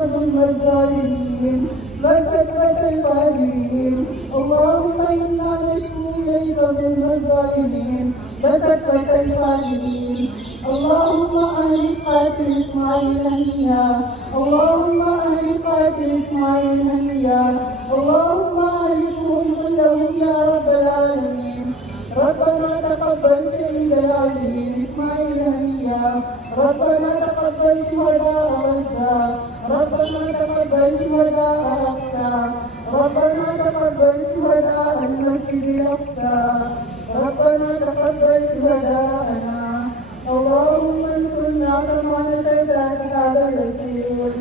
ظلم الظالمين وسترة الفاجرين. اللهم إنا نشكو إليك ظلم الظالمين وسترة الفاجرين. اللهم أهلك قاتل إسماعيل هنيا. اللهم أهلك قاتل إسماعيل هنيا. اللهم أهلكهم كلهم يا رب العالمين. ربنا تقبل شهيد العظيم إسماعيل هنيا. ربنا تقبل شهداء غزة. ربنا تقبل شهداء الأقصى. ربنا تقبل شهداء المسجد الأقصى. ربنا تقبل شهداءنا. اللهم انصرنا كما نصرت أصحاب الرسول.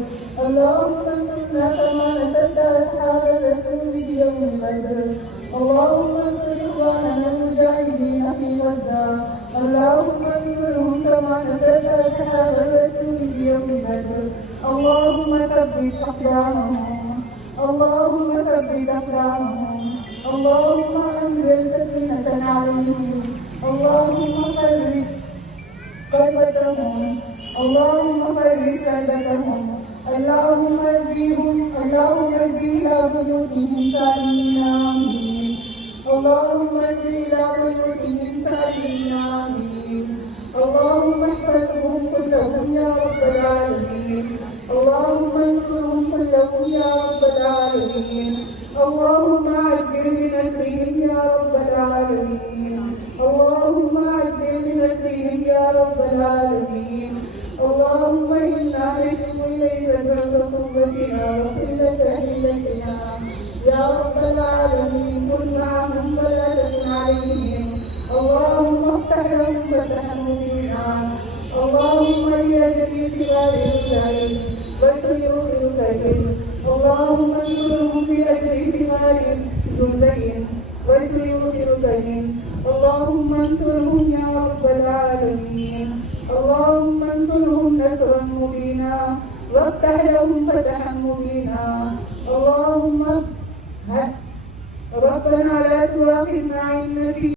اللهم انصرنا كما نصرت أصحاب الرسول بيوم بدر. اللهم انصر إخواننا المجاهدين في غزة. اللهم انصرهم كما نصرت أصحاب الرسول بيوم بدر. اللهم ثبت أقدامهم. اللهم ثبت أقدامهم. اللهم أنزل سكينة عليهم. اللهم فرج كربتهم. اللهم فرج كربتهم. اللهم ارجهم. اللهم ارجي إلى بيوتهم سالمين آمين. اللهم ارجي إلى بيوتهم سالمين آمين. اللهم احفظهم كلهم يا رب العالمين. اللهم انصرهم كلهم يا رب العالمين. اللهم عجل بنصرهم يا رب العالمين. اللهم عجل بنصرهم يا رب العالمين. اللهم إنا نشكو إليك ضعف قوتنا وقلة حيلتنا يا رب العالمين. كن معهم ولا تكن عليهم. اللهم افتح لهم فتحا مبينا. اللهم لأجل سوائر الكريم وشيوخ الكريم. اللهم انصرهم بأجل سوائر الكريم وشيوخ الكريم. اللهم انصرهم يا رب العالمين. اللهم انصرهم نصرا مبينا وافتح لهم فتحا مبينا. اللهم ربنا لا تؤاخذنا إن نسينا